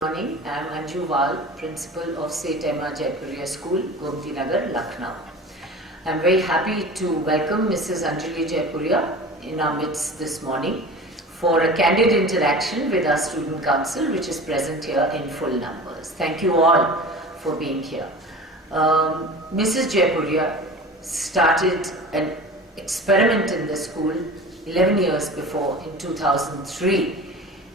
Good morning. I am Anju Wal, Principal of St. Emma Jaipuria School, Gomti Nagar, Lucknow. I am very happy to welcome Mrs. Anjali Jaipuria in our midst this morning for a candid interaction with our student council, which is present here in full numbers. Thank you all for being here. Mrs. Jaipuria started an experiment in the school 11 years before, in 2003,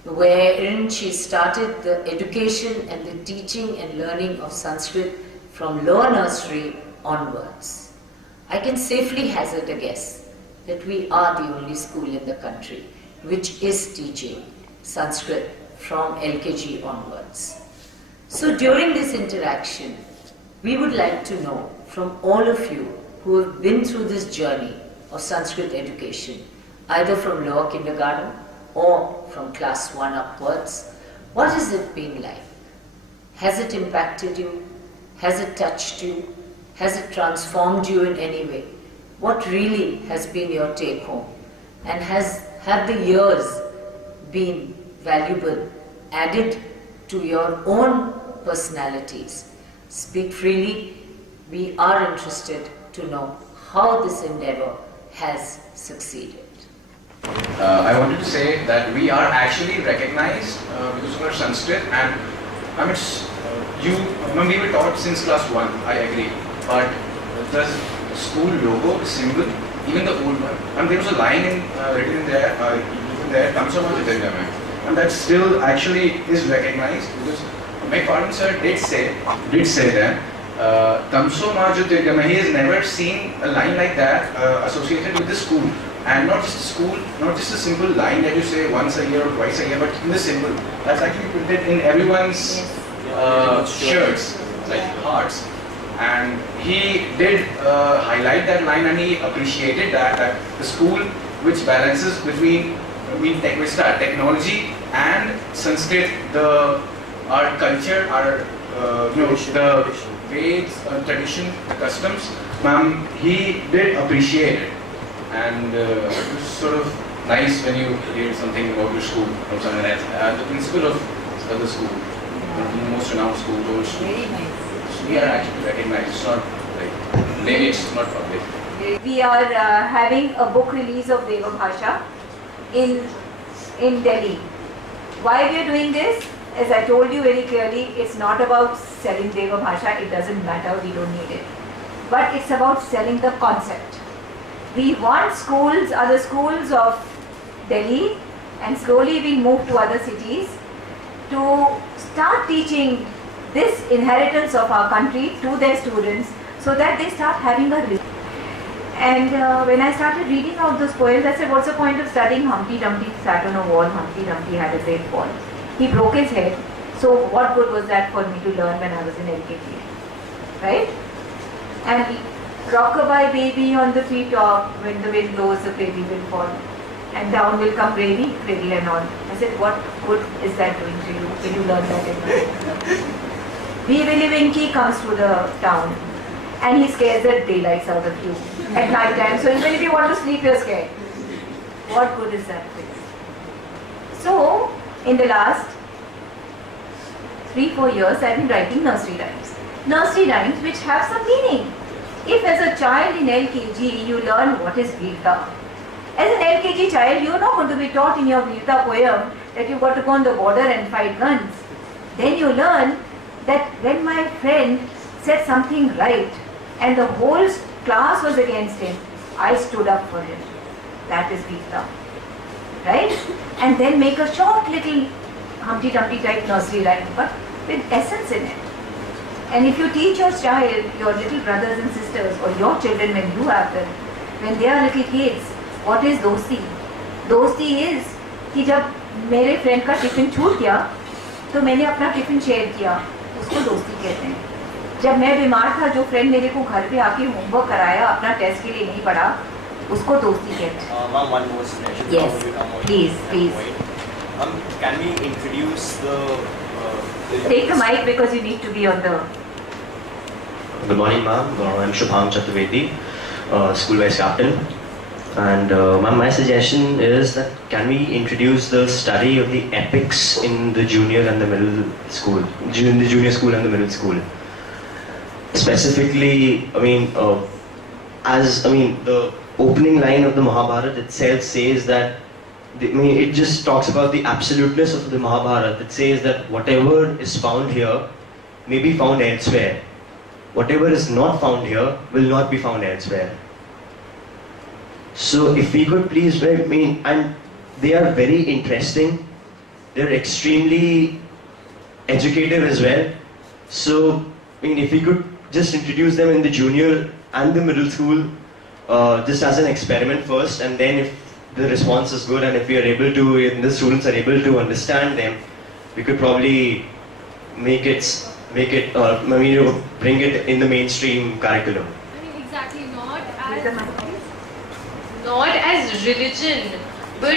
wherein she started the education and the teaching and learning of Sanskrit from lower nursery onwards. I can safely hazard a guess that we are the only school in the country which is teaching Sanskrit from LKG onwards. So during this interaction, we would like to know from all of you who have been through this journey of Sanskrit education, either from lower kindergarten or from class 1 upwards, what has it been like? Has it impacted you? Has it touched you? Has it transformed you in any way? What really has been your take home? And have the years been valuable, added to your own personalities? Speak freely. We are interested to know how this endeavor has succeeded. I wanted to say that we are actually recognized because of our Sanskrit, and we were taught since class 1, I agree, but the school logo, the symbol, even the old one, there was a line written in there, Tamso Majo Tirgamai, and that still actually is recognized because my father sir did say that Tamso Majo Tirgamai. He has never seen a line like that associated with the school. And not just a school, not just a simple line that you say once a year or twice a year, but in the symbol. That's actually printed in everyone's shirts, like hearts. And he did highlight that line, and he appreciated that the school which balances between technology and Sanskrit, our culture, our the Veds, tradition, the customs. He did appreciate it. And it was sort of nice when you hear something about your school from someone else. The principal of the school, the most renowned school, told us Very nice. we are actually recognized. It's not like maybe it's not public. We are having a book release of Deva Bhasha in Delhi. Why we are doing this? As I told you very clearly, it's not about selling Deva Bhasha. It doesn't matter. We don't need it. But it's about selling the concept. We want schools, other schools of Delhi, and slowly we move to other cities to start teaching this inheritance of our country to their students so that they start having a reason. And when I started reading out those poems, I said, what's the point of studying Humpty Dumpty sat on a wall, Humpty Dumpty had a great fall. He broke his head, so what good was that for me to learn when I was in LKG, right? And rockabye baby on the treetop, when the wind blows the baby will fall and down will come gravy, cradle and all. I said, what good is that doing to you when you learn that in life? Wee Willie Winky comes to the town and he scares the daylights out of you at night time. So even if you want to sleep, you're scared. What good is that? So in the last 3-4 years I've been writing nursery rhymes. Nursery rhymes which have some meaning. If as a child in LKG you learn what is Veerta, as an LKG child you are not going to be taught in your Veerta poem that you've got to go on the border and fight guns. Then you learn that when my friend said something right and the whole class was against him, I stood up for him. That is Veerta. Right? And then make a short little Humpty Dumpty type nursery rhyme, but with essence in it. And if you teach your child, your little brothers and sisters, or your children when you have them, when they are little kids, what is dosti? Dosti is कि जब मेरे friend का tiffin छूट गया तो मैंने अपना tiffin share किया, उसको दोस्ती कहते हैं. जब मैं बीमार था, जो फ्रेंड मेरे को घर पे आके होमवर्क कराया, अपना टेस्ट के लिए नहीं पढ़ा, उसको दोस्ती कहते हैं. Ma'am, one more suggestion. Yes, please. Can we introduce the Take the mic because you need to be on the. Good morning, ma'am. I'm Shubham Chaturvedi, school vice captain. And my suggestion is that can we introduce the study of the epics in the junior and the middle school, in the junior school and the middle school. Specifically, the opening line of the Mahabharata itself says that, it just talks about the absoluteness of the Mahabharata. It says that whatever is found here may be found elsewhere. Whatever is not found here will not be found elsewhere. So if we could please, and they are very interesting, they're extremely educative as well. So, if we could just introduce them in the junior and the middle school, just as an experiment first, and then if the response is good and if we are able to, if the students are able to understand them, we could probably bring it in the mainstream curriculum. Exactly, not as religion, but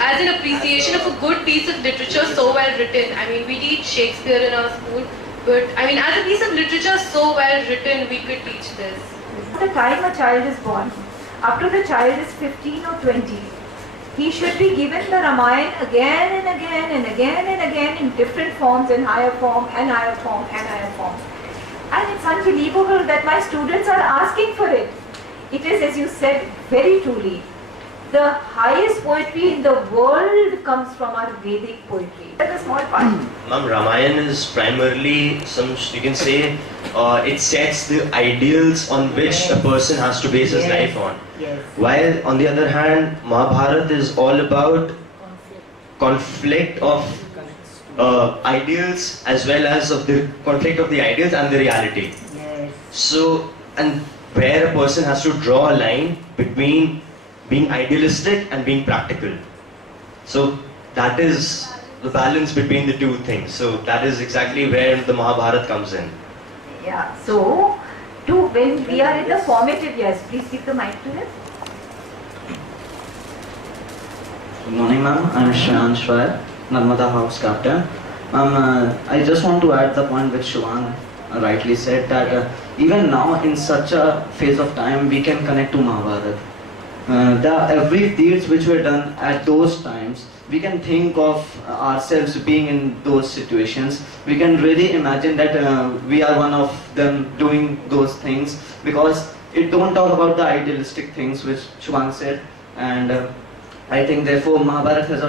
as an appreciation of a good piece of literature so well written. We teach Shakespeare in our school, but as a piece of literature so well written, we could teach this. The time a child is born, after the child is 15 or 20, he should be given the Ramayana again and again and again and again in different forms, in higher form and higher form and higher form. And it's unbelievable that my students are asking for it. It is, as you said very truly, the highest poetry in the world comes from our Vedic poetry. That's a small part. Ma'am, Ramayana is primarily you can say, it sets the ideals on which a person has to base his life on. Yes. While on the other hand, Mahabharata is all about conflict of ideals as well as of the conflict of the ideals and the reality. Yes. So, and where a person has to draw a line between being idealistic and being practical. So that is the balance between the two things. So that is exactly where the Mahabharata comes in. Yeah. So, when we are in the formative years, please give the mic to him. Good morning, ma'am. I'm Shreyan Shwar, Narmada House Captain. Ma'am, I just want to add the point which Shubhang rightly said that even now in such a phase of time we can connect to Mahabharata. The every deeds which were done at those times, we can think of ourselves being in those situations. We can really imagine that we are one of them doing those things, because it don't talk about the idealistic things which Shubhang said, and I think therefore Mahabharata has a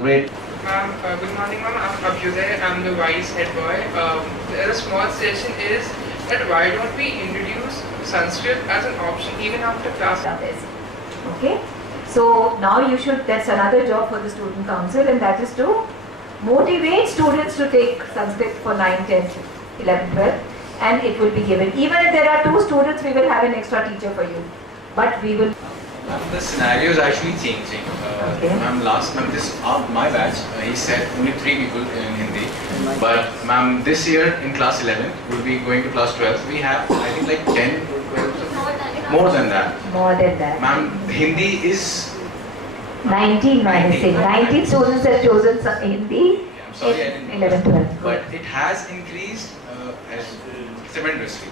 great Ma'am, good morning, ma'am. I'm Abhyuday. I'm the vice head boy. A small suggestion is that why don't we introduce Sanskrit as an option even after class? Okay. So now that's another job for the student council, and that is to motivate students to take Sanskrit for 9, 10, 11, 12, and it will be given. Even if there are 2 students, we will have an extra teacher for you. But we will. The scenario is actually changing. My batch, he said only 3 people in Hindi. But ma'am, this year in class 11, we'll be going to class 12. We have, I think, like 10 to 12. More than that. More than that. Ma'am, Hindi is 19 minus 6. 19 students have chosen Hindi. I'm sorry, I didn't know 11, 12. But it has increased tremendously.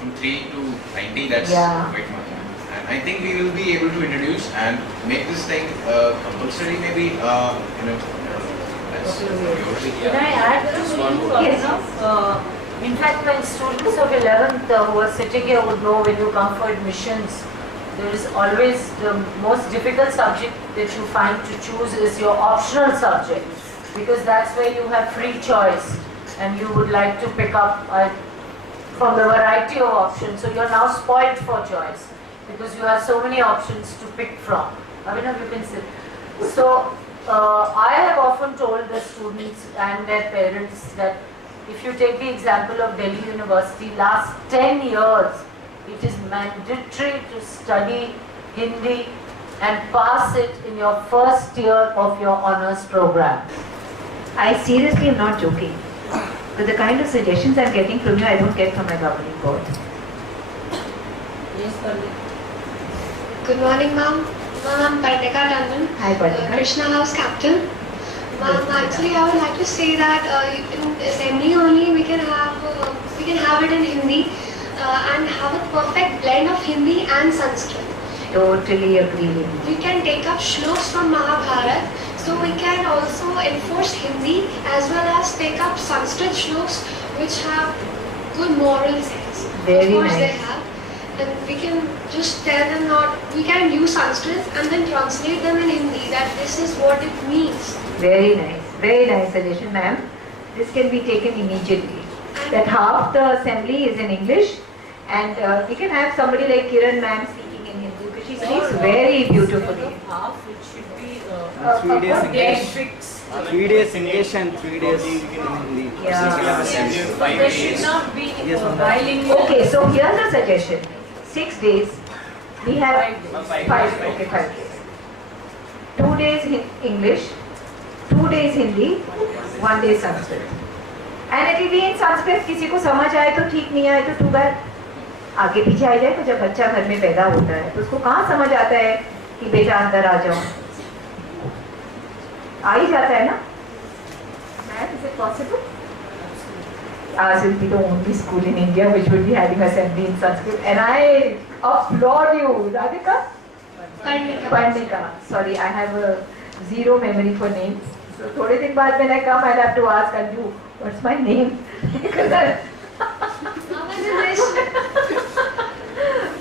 From 3 to 90, that's quite much. And I think we will be able to introduce and make this thing compulsory, maybe. Can I add to you? Yes. In fact, when students of 11th who are sitting here would know, when you come for admissions, there is always the most difficult subject that you find to choose is your optional subject, because that's where you have free choice and you would like to pick up from the variety of options. So you're now spoiled for choice because you have so many options to pick from. Abhinav, you can sit. So I have often told the students and their parents that if you take the example of Delhi University, last 10 years, it is mandatory to study Hindi and pass it in your first year of your honours program. I seriously am not joking. But the kind of suggestions I'm getting from you, I don't get from my governing board. Yes, Parni. Good morning, ma'am. Ma'am, I'm Parnika London. Hi, Parnika. Krishna House Captain. Ma'am, actually, I would like to say that in assembly only we can have it in Hindi and have a perfect blend of Hindi and Sanskrit. Totally agree with you. We can take up shloks from Mahabharata, so we can also enforce Hindi as well as take up Sanskrit shloks which have good moral sense. Very of course nice. they have. And we can just tell them not, we can use Sanskrit and then translate them in Hindi that this is what it means. Very nice suggestion, ma'am. This can be taken immediately. That half the assembly is in English, and we can have somebody like Kiran ma'am speaking in Hindi because she speaks very beautifully. Half, it should be 3 days good English. fix. 3 days English and 3 days Hindi. Yeah. So there should not be Yes, ma'am. bilingual. Okay, so here's a suggestion. 6 days. We have 5 days. 5 days. 2 days English, 2 days Hindi, 1 day Sanskrit. And it will be in Sanskrit. किसी को समझ आए तो ठीक, नहीं आए तो too bad. आगे पीछे आ जाए तो जब बच्चा घर में पैदा होता है तो उसको कहाँ समझ आता है कि बेटा अंदर आ जाओ. आ ही जाता है ना. Ma'am, is it possible? Ours will be the only school in India which would be having assembly in Sanskrit, and I applaud you, Radhika. Pandika. Sorry, I have a zero memory for names. So थोड़े दिन बाद when I come, I'll have to ask Anju, what's my name? Because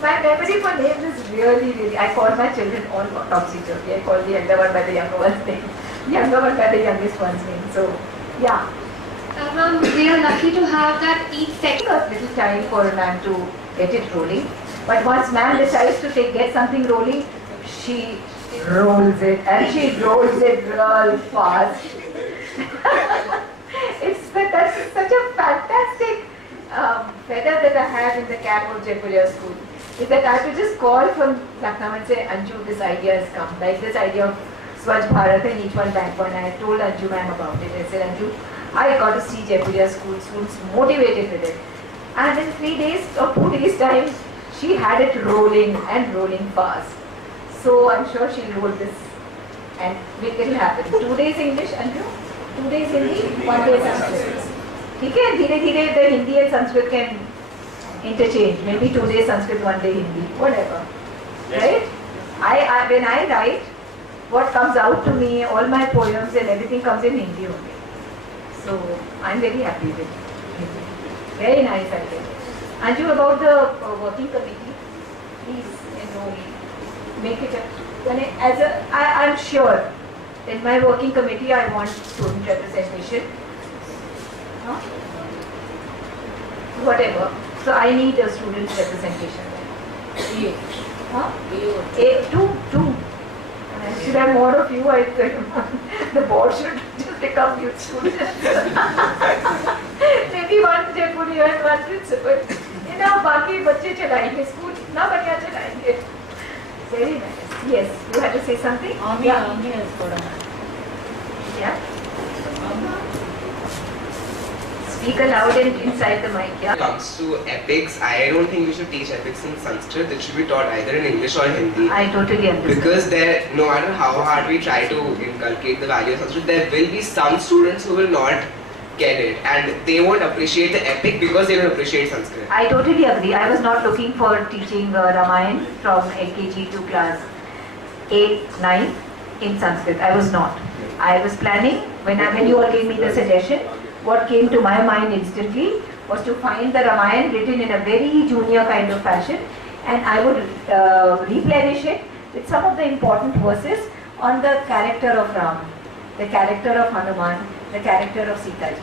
my memory for names is really. I call my children all topsy-turvy. I call the elder one by the younger one's name, younger one by the youngest one's name. So yeah. Ma'am, we are lucky to have that each Take section. a little time for ma'am to get it rolling. But once ma'am decides to get something rolling, she rolls it, and she rolls it real fast. That's such a fantastic feather that I have in the cap of Jaipuria school. Is that I have to just call from Lucknow and say, Anju, this idea has come. Like this idea of Swachh Bharat and each one bank one. I told Anju ma'am about it. I said, Anju, I got to see Jaipuria school students motivated with it. And in 3 days or 2 days time, she had it rolling and rolling fast. So I'm sure she'll roll this and make it happen. 2 days English, Anju, 2 days Hindi, 1 day Sanskrit. ठीक है, धीरे-धीरे the Hindi and Sanskrit can interchange. Maybe 2 days Sanskrit, 1 day Hindi, whatever. Right? When I write, what comes out to me, all my poems and everything comes in Hindi only. So I'm very happy with it. Very nice idea. Anju, about the working committee, please enroll me. Make it I'm sure in my working committee I want student representation. Huh? Whatever. So I need a student representation. Huh? Two. And should have more of you, I think. The board should just become youth students. Maybe one Jaipuriya and one principal. बाकी बच्चे चलाएंगे school इतना बढ़िया चलाएंगे. Very nice. Yes, you had to say something? Ami has got a Yeah. Speak aloud and inside the mic. When Yeah. it comes to epics, I don't think we should teach epics in Sanskrit. It should be taught either in English or Hindi. I totally understand. Because no matter how hard we try to inculcate the value of Sanskrit, there will be some students who will not get it, and they won't appreciate the epic because they don't appreciate Sanskrit. I totally agree. I was not looking for teaching Ramayana from LKG to class 8, 9 in Sanskrit. I was not. I was planning, when you all gave me the suggestion, what came to my mind instantly was to find the Ramayana written in a very junior kind of fashion, and I would replenish it with some of the important verses on the character of Ram, the character of Hanuman, the character of Sita ji,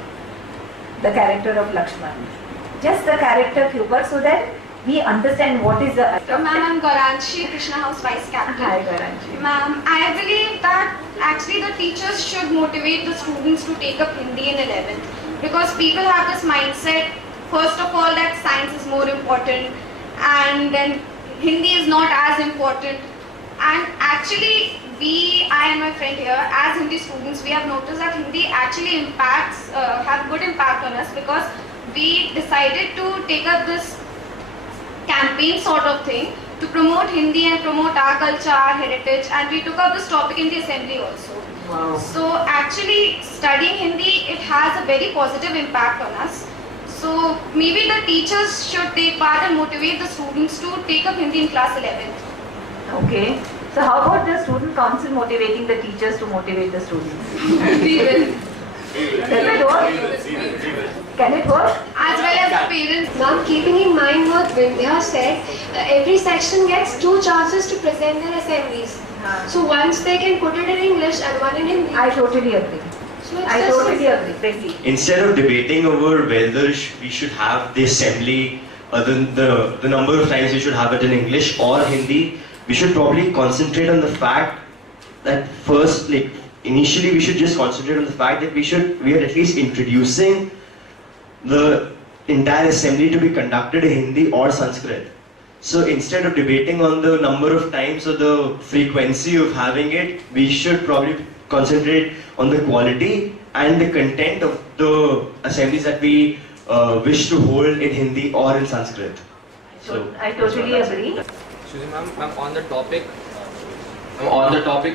the character of Lakshman. Just the character ke upar, so that we understand what is the... Ma'am, I'm Garanshi, Krishna House Vice Captain. Hi, Garanshi. Ma'am, I believe that actually the teachers should motivate the students to take up Hindi in 11th, because people have this mindset, first of all, that science is more important, and then Hindi is not as important. And actually, I and my friend here, as Hindi students, we have noticed that Hindi actually have good impact on us, because we decided to take up this campaign sort of thing to promote Hindi and promote our culture, our heritage, and we took up this topic in the assembly also. Wow. So actually studying Hindi, it has a very positive impact on us. So maybe the teachers should take part and motivate the students to take up Hindi in class 11th. Okay. So how about the student council motivating the teachers to motivate the students? We will. Does it work? Can it work? As well as the parents. Now, keeping in mind what Vindhya said, every section gets 2 chances to present their assemblies. So once they can put it in English and one in Hindi. I totally agree. So it's I just totally agree. Tracy. Instead of debating over whether we should have the assembly, the number of times we should have it in English or Hindi, we should probably concentrate on the fact that first, like initially, we should just concentrate on the fact that we are at least introducing the entire assembly to be conducted in Hindi or Sanskrit. So instead of debating on the number of times or the frequency of having it, we should probably concentrate on the quality and the content of the assemblies that we wish to hold in Hindi or in Sanskrit. So I totally agree. Excuse me, ma'am, on the topic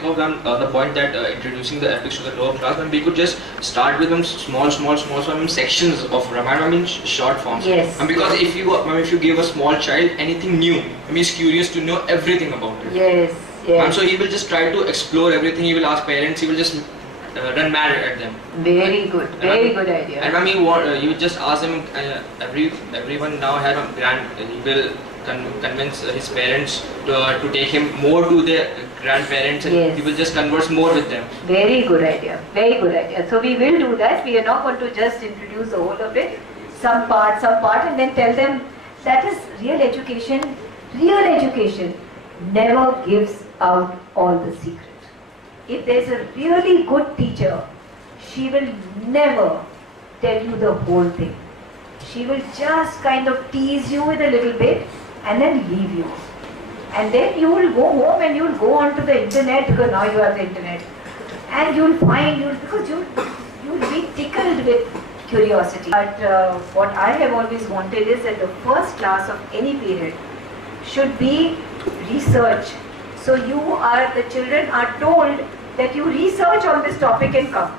of the point that introducing the epics to the lower class, we could just start with small sections of Ramayana, short forms. Yes. And because if you give a small child anything new, he's curious to know everything about it. Yes. Yes. So he will just try to explore everything. He will ask parents. He will just run mad at them. Very good. Very good idea. And ma'am, you would just ask them. Everyone now has a grand. He will convince his parents to take him more to their grandparents, and Yes. he will just converse more with them. Very good idea. Very good idea. So we will do that. We are not going to just introduce the whole of it. Some part, and then tell them that is real education. Real education never gives out all the secret. If there's a really good teacher, she will never tell you the whole thing. She will just kind of tease you with a little bit and then leave you. And then you will go home and you will go onto the internet, because now you have the internet. And you will find, because you will be tickled with curiosity. But what I have always wanted is that the first class of any period should be research. So the children are told that you research on this topic and come.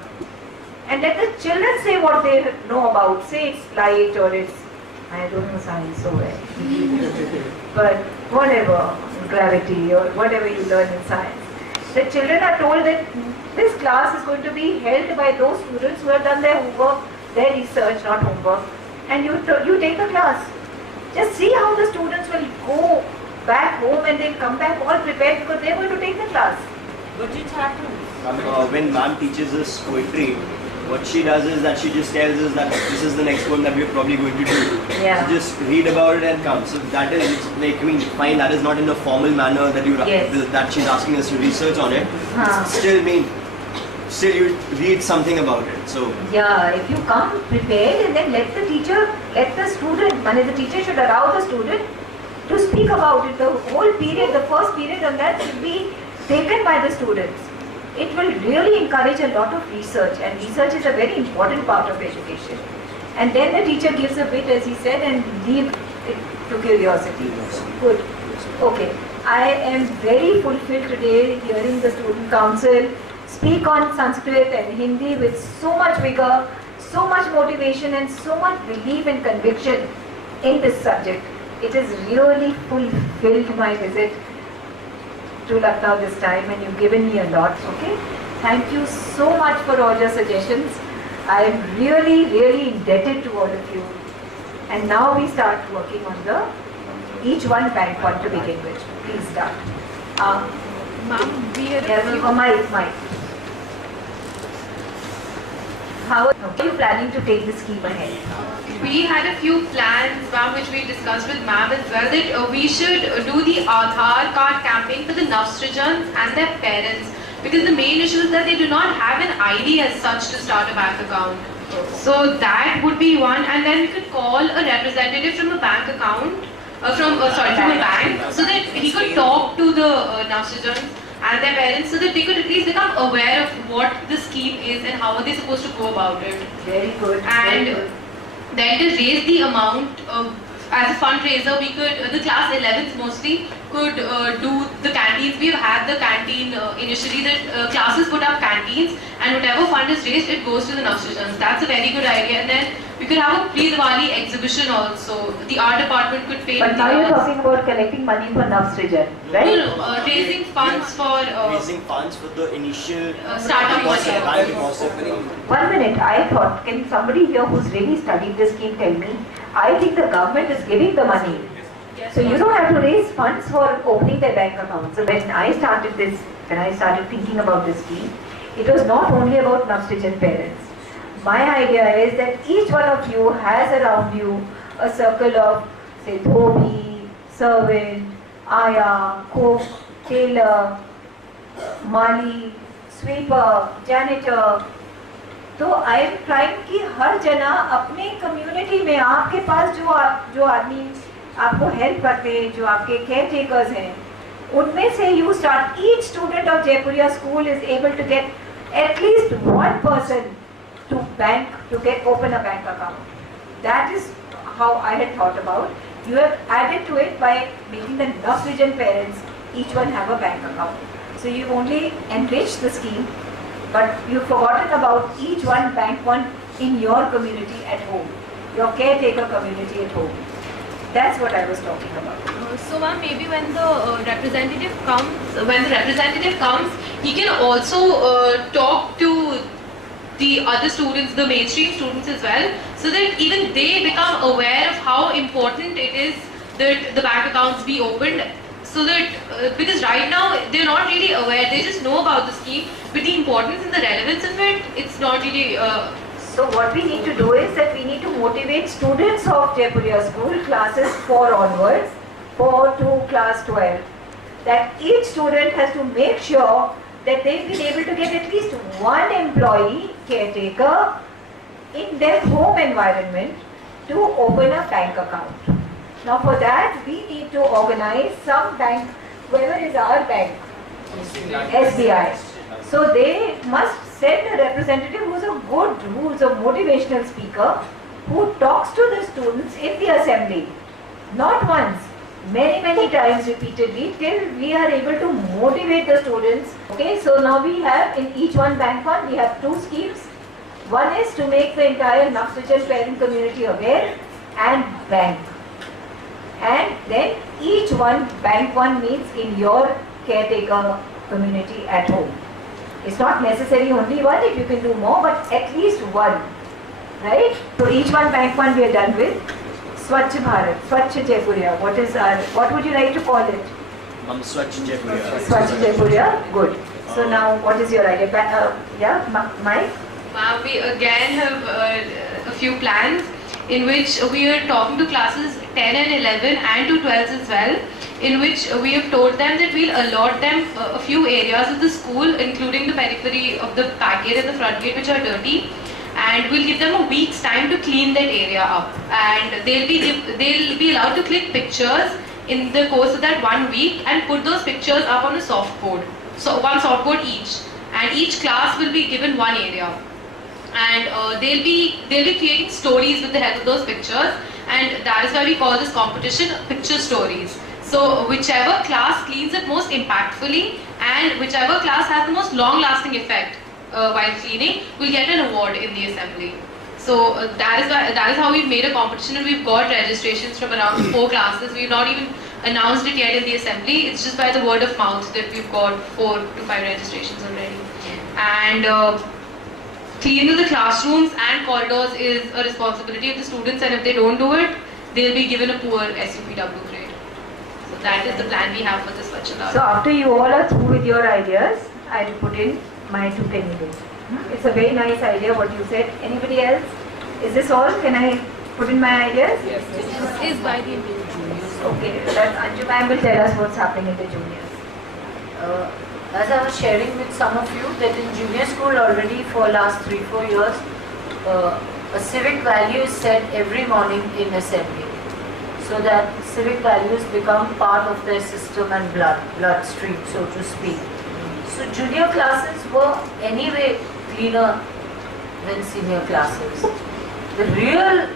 And let the children say what they know about. Say it's light or it's, I don't know science so well. But whatever, gravity or whatever you learn in science. The children are told that this class is going to be held by those students who have done their homework, their research, not homework. And you take the class. Just see how the students will go back home and they'll come back all prepared because they're going to take the class. But it happens. When ma'am teaches us poetry, what she does is that she just tells us that this is the next poem that we're probably going to do. Yeah. So just read about it and come. So that is like, fine, that is not in a formal manner that Yes. that she's asking us to research on it. Huh. Still you read something about it. So Yeah, if you come prepared and then let the student, the teacher should allow the student to speak about it. The whole period, the first period on that should be taken by the students. It will really encourage a lot of research, and research is a very important part of education. And then the teacher gives a bit, as he said, and leave it to curiosity. Good. Okay. I am very fulfilled today hearing the student council speak on Sanskrit and Hindi with so much vigor, so much motivation and so much belief and conviction in this subject. It has really fulfilled my visit to Lucknow this time, and you've given me a lot, okay? Thank you so much for all your suggestions. I am really, really indebted to all of you. And now we start working on each one bank one to begin with. Please start. Ma'am, we had Mike. How are you planning to take the scheme ahead? We had a few plans, ma'am, which we discussed with ma'am as well, that we should do the Aadhaar card campaign for the Navsrijans and their parents, because the main issue is that they do not have an ID as such to start a bank account. So that would be one, and then we could call a representative from a bank account, from a bank, so that he could talk to the Navsrijans and their parents, so that they could at least become aware of what the scheme is and how are they supposed to go about it. Very good. And Very good. then to raise the amount as a fundraiser, we could, the class 11th mostly, could do the canteens. We've had the canteen initially, that classes put up canteens, and whatever fund is raised, it goes to the Navsrijans. That's a very good idea. And then we could have a pre-Diwali exhibition also. The art department could paint. But now you're talking about collecting money for Navsrijan, right? No, raising funds for raising funds for the initial startup money. 1 minute, I thought, can somebody here who's really studied this scheme tell me? I think the government is giving the money. So you don't have to raise funds for opening their bank accounts. So when I started thinking about this scheme, it was not only about Navsrijan parents. My idea is that each one of you has around you a circle of, say, dhobi, servant, aya, cook, tailor, mali, sweeper, janitor. तो I am trying कि हर जना अपने community में आपके पास जो आदमी आपको help करते हैं, जो आपके केयर टेकर्स हैं, उनमें से you start each student of Jaipuria school is able to get at least one person to bank, to get open a bank account. That is how I had thought about. You have added to it by making the Navsrijan parents each one have a bank account. So you've only enriched the scheme, but you've forgotten about each one bank one in your community at home, your caretaker community at home. That's what I was talking about. So ma'am, maybe when the representative comes, he can also talk to the other students, the mainstream students as well, so that even they become aware of how important it is that the bank accounts be opened. So that, because right now they're not really aware, they just know about the scheme, but the importance and the relevance of it, it's not really. So what we need to do is that we need to motivate students of Jaypuriya school, classes 4 onwards, 4 to class 12, that each student has to make sure that they've been able to get at least one employee, caretaker, in their home environment to open a bank account. Now for that, we need to organize some bank, whoever is our bank, SBI. So they must send a representative who's a motivational speaker, who talks to the students in the assembly, not once, many times repeatedly, till we are able to motivate the students. Okay, so now we have in each one bank fund, we have 2 schemes. One is to make the entire Navsrijan parent community aware and bank. And then each one bank one means in your caretaker community at home. It's not necessary only one, if you can do more, but at least one. Right? So each one bank one we are done with. Swachh Bharat, Swachh Jaypuriya. What would you like to call it? Swachh Jaypuriya. Swachh Jaypuriya, good. So now, what is your idea? Mike? We again have a few plans in which we are talking to classes 10 and 11 and to 12s as well, in which we have told them that we'll allot them a few areas of the school, including the periphery of the back gate and the front gate, which are dirty. And we'll give them a week's time to clean that area up, and they'll be allowed to click pictures in the course of that 1 week and put those pictures up on a softboard. So one softboard each, and each class will be given one area, and they'll be creating stories with the help of those pictures, and that is why we call this competition Picture Stories. So whichever class cleans it most impactfully and whichever class has the most long-lasting effect while cleaning will get an award in the assembly. So that is how we've made a competition, and we've got registrations from around 4 classes. We've not even announced it yet in the assembly. It's just by the word of mouth that we've got 4 to 5 registrations already. And cleaning the classrooms and corridors is a responsibility of the students, and if they don't do it, they'll be given a poor SUPW grade. So that is the plan we have for this Swachh Bharat. So after you all are through with your ideas, I will put in my 2 penny bit. It's a very nice idea what you said. Anybody else? Is this all? Can I put in my ideas? Yes. Is by the juniors. Okay, that's Anju ma'am will tell us what's happening in the juniors. As I was sharing with some of you, that in junior school already for last 3-4 years, a civic value is said every morning in assembly, so that civic values become part of their system and bloodstream, so to speak. So junior classes were anyway cleaner than senior classes. The real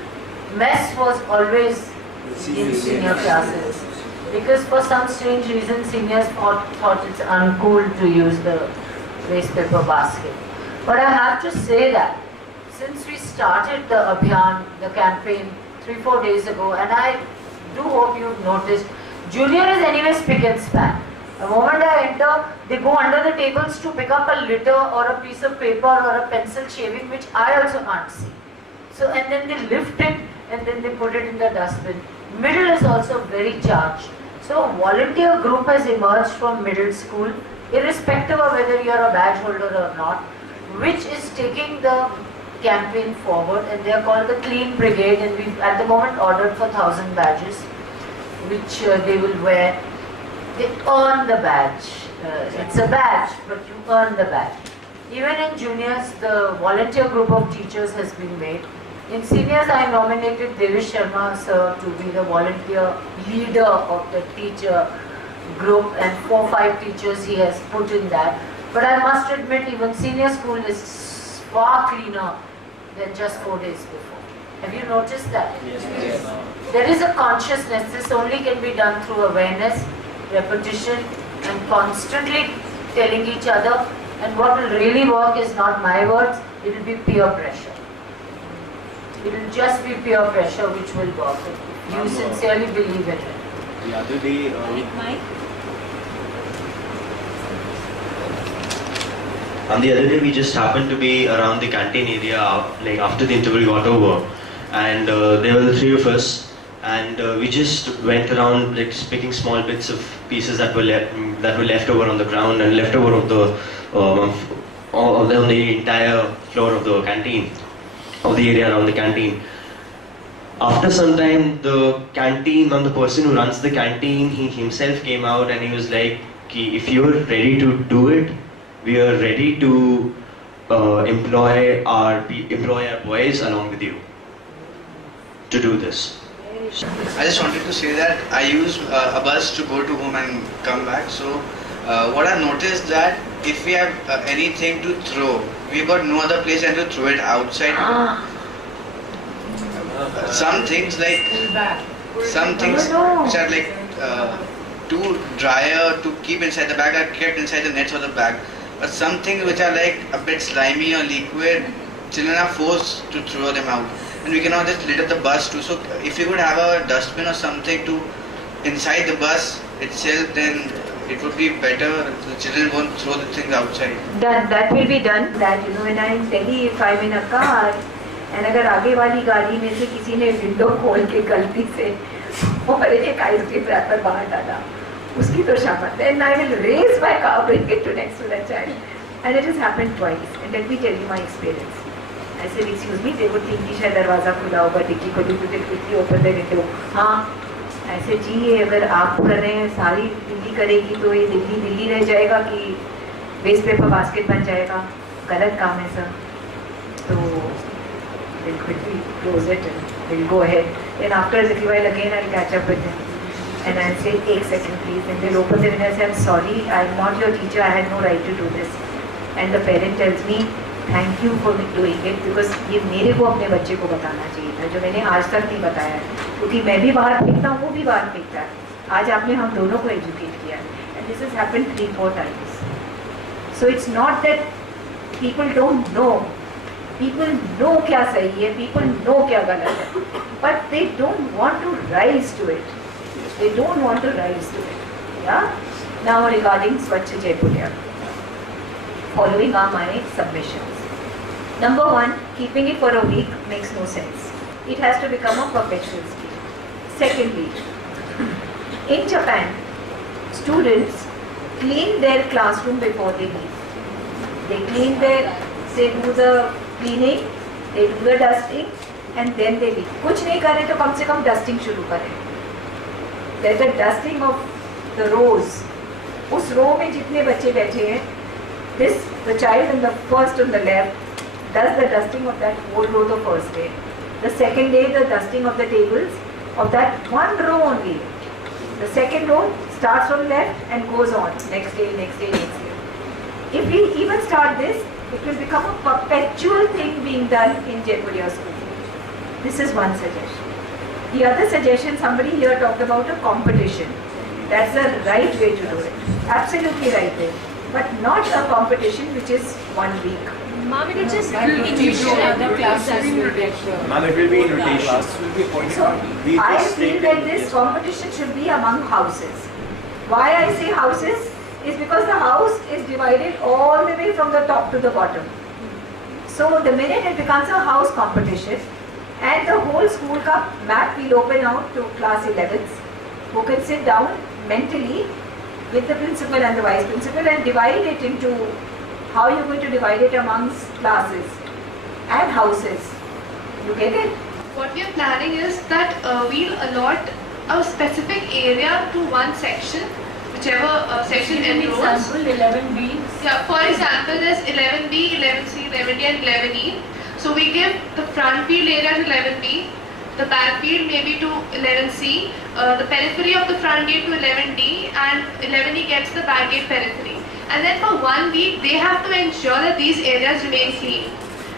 mess was always in senior classes. Because for some strange reason, seniors thought it's uncool to use the waste paper basket. But I have to say that since we started the Abhiyan, the campaign 3-4 days ago, and I do hope you've noticed, junior is anyways pick and span. The moment I enter, they go under the tables to pick up a litter or a piece of paper or a pencil shaving, which I also can't see. So, and then they lift it and then they put it in the dustbin. Middle is also very charged. So a volunteer group has emerged from middle school, irrespective of whether you are a badge holder or not, which is taking the campaign forward, and they are called the Clean Brigade, and we've at the moment ordered for 1,000 badges, which they will wear. They earn the badge. It's a badge, but you earn the badge. Even in juniors, the volunteer group of teachers has been made. In seniors, I nominated Devish Sharma sir to be the volunteer leader of the teacher group, and 4-5 teachers he has put in that. But I must admit, even senior school is far cleaner than just 4 days before. Have you noticed that? Yes. There is a consciousness. This only can be done through awareness, repetition, and constantly telling each other. And what will really work is not my words, it will be peer pressure. It will just be peer pressure which will work. You sincerely believe in it. The other day, And the other day we just happened to be around the canteen area, like after the interval got over, and there were the 3 of us, and we just went around like picking small bits of pieces that were left over on the ground and left over of the on the entire floor of the canteen, of the area around the canteen. After some time, the person who runs the canteen, he himself came out and he was like, if you are ready to do it, we are ready to employ our boys along with you to do this. I just wanted to say that I use a bus to go to home and come back. So what I've noticed that if we have anything to throw, we've got no other place than to throw it outside. Some things which are like too drier to keep inside the bag are kept inside the nets of the bag. But some things which are like a bit slimy or liquid, children are forced to throw them out. And we cannot just litter the bus too. So if you could have a dustbin or something to inside the bus itself, then it would be better. The children won't throw the things outside. That will be done. That when I'm in Delhi, if I'm in a car, and अगर आगे वाली गाड़ी में से किसी ने window खोल के गलती से और एक आइसक्रीम रैपर बाहर डाला, उसकी तो शाबाश. Then I will raise my car, bring it to next to that child, and it has happened twice. And let me tell you my experience. I said, excuse me, they would think कि शायद दरवाजा खुला होगा, dicky खोली तो they quickly open the window. हाँ, ऐसे जी ये अगर आप कर रहे हैं, सारी दिल्ली करेगी तो ये दिल्ली रह जाएगा कि वेस्ट पेपर बास्केट बन जाएगा. गलत काम है सर. तो we'll quickly close it and we'll go ahead. Then after a little while again I'll catch up with them and I'll say, take a second please. And they'll open the window and say, I'm sorry, I'm not your teacher, I had no right to do this. And the parent tells me, thank you for doing it, because ये मेरे को अपने बच्चे को बताना चाहिए था, जो मैंने आज तक नहीं बताया, क्योंकि मैं भी बाहर फेंकता हूँ, वो भी बाहर फेंकता है. आज आपने हम दोनों को एजुकेट किया, and this has happened 3-4 times. So it's not that people don't know. People know क्या सही है, people know क्या गलत है, but they don't want to rise to it. They don't want to rise to it. Yeah. Now regarding Swachh Jaipuriya, following are my submissions. Number 1, keeping it for a week makes no sense. It has to become a perpetual scheme. Secondly, in Japan, students clean their classroom before they leave. They clean they do the cleaning, they do the dusting, and then they leave. कुछ नहीं करें तो कम से कम dusting शुरू करें. There's a dusting of the rows. उस row में जितने बच्चे बैठे हैं, the child in the first on the left does the dusting of that whole row the first day. The second day, the dusting of the tables of that one row only. The second row starts from left and goes on. Next day, next day, next day. If we even start this, it will become a perpetual thing being done in Jaipuriya school. This is one suggestion. The other suggestion, somebody here talked about a competition. That's the right way to do it. Absolutely right way. But not a competition which is 1 week. Mom, it will just Ma'am, it will be in rotation. So I feel that this competition should be among houses. Why I say houses is because the house is divided all the way from the top to the bottom. So the minute it becomes a house competition, and the whole school ka map will open out to class 11s, who can sit down mentally with the principal and the vice principal and divide it into how you're going to divide it amongst classes and houses. You get it? What we are planning is that we'll allot a specific area to one section, whichever section enrolls. Example 11B. Yeah, for example, there's 11B, 11C, 11D and 11E. So we give the front field area to 11B, the back field maybe to 11C, the periphery of the front gate to 11D, and 11E gets the back gate periphery. And then for 1 week, they have to ensure that these areas remain clean.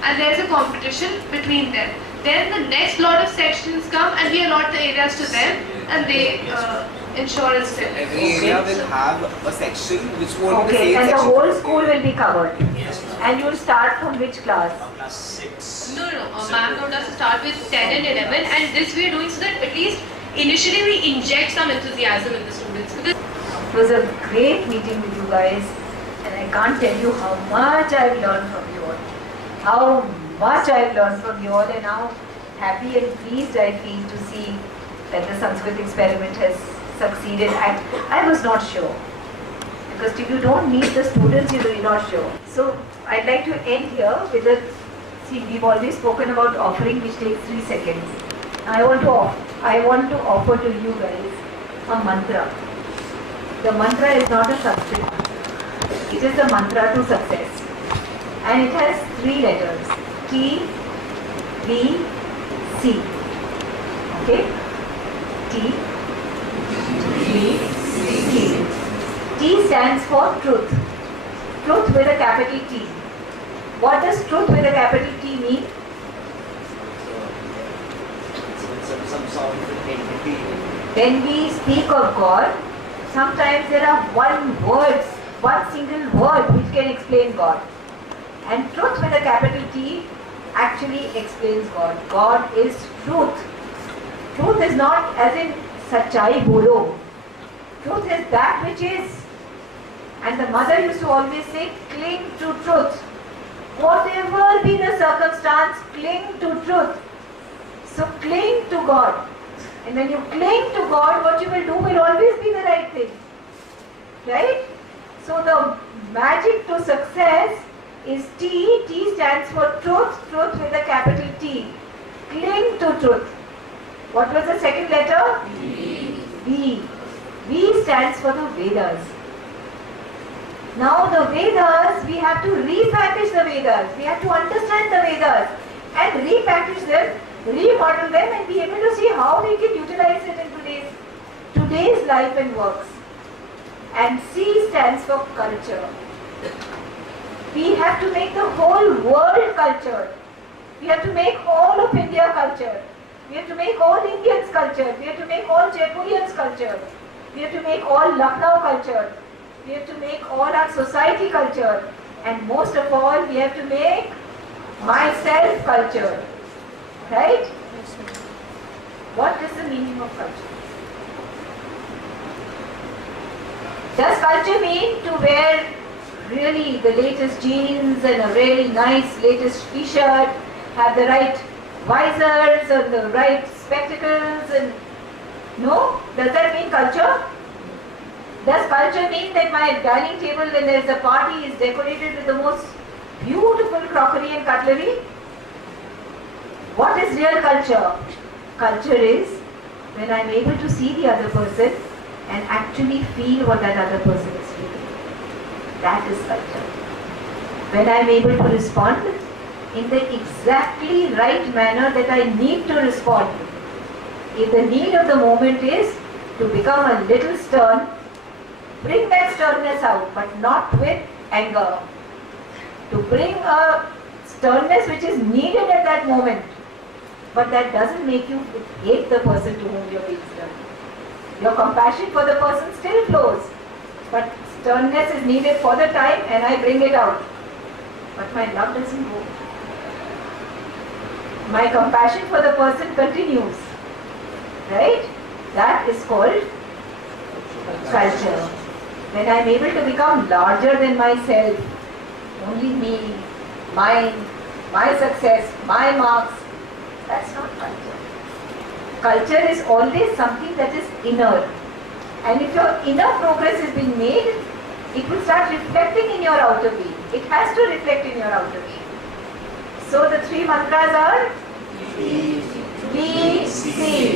And there's a competition between them. Then the next lot of sections come and we allot the areas to them and they ensure it's still. Every area will have a section which won't be the Okay, same and the section. whole school will be covered. And you'll start from which class? Class 6. No, ma'am told us to start with 10 and 11 and this we are doing so that at least initially we inject some enthusiasm in the students. Because It was a great meeting with you guys, and I can't tell you how much I've learned from you all. How much I've learned from you all, and how happy and pleased I feel to see that the Sanskrit experiment has succeeded. I was not sure, because if you don't meet the students, you're not sure. So I'd like to end here with a, see, we've always spoken about offering, which takes 3 seconds. I want to offer to you guys a mantra. The mantra is not a Sanskrit. It is the mantra to success. And it has 3 letters. T, B, C. Okay? T, B, C. T stands for truth. Truth with a capital T. What does truth with a capital T mean? Some sound entity. When we speak of God, sometimes there are one single word which can explain God. And truth with a capital T actually explains God. God is truth. Truth is not as in sachai bolo. Truth is that which is. And the mother used to always say, cling to truth. Whatever be the circumstance, cling to truth. So cling to God. And when you cling to God, what you will do will always be the right thing. Right? So the magic to success is T. T stands for truth. Truth with a capital T. Cling to truth. What was the second letter? V. V stands for the Vedas. Now the Vedas, we have to repackage the Vedas. We have to understand the Vedas and repackage them, remodel them, and be able to see how we can utilize it in today's life and works. And C stands for culture. We have to make the whole world cultured. We have to make all of India cultured. We have to make all Indians cultured. We have to make all Jaipurians cultured. We have to make all Lucknow cultured. We have to make all our society cultured. And most of all, we have to make myself cultured. Right? What is the meaning of culture? Does culture mean to wear really the latest jeans and a really nice latest t-shirt, have the right visors and the right spectacles and no? Does that mean culture? Does culture mean that my dining table when there is a party is decorated with the most beautiful crockery and cutlery? What is real culture? Culture is when I am able to see the other person and actually feel what that other person is feeling. That is culture. When I am able to respond in the exactly right manner that I need to respond. If the need of the moment is to become a little stern, bring that sternness out, but not with anger. To bring a sternness which is needed at that moment. but that doesn't make you hate the person to whom you're being stern. Your compassion for the person still flows, but sternness is needed for the time and I bring it out. But my love doesn't go. My compassion for the person continues. Right? That is called culture. When I am able to become larger than myself, only me, mine, my success, my marks, that's not culture. Culture is always something that is inner. And if your inner progress is being made, it will start reflecting in your outer being. It has to reflect in your outer being. So the three mantras are B, C.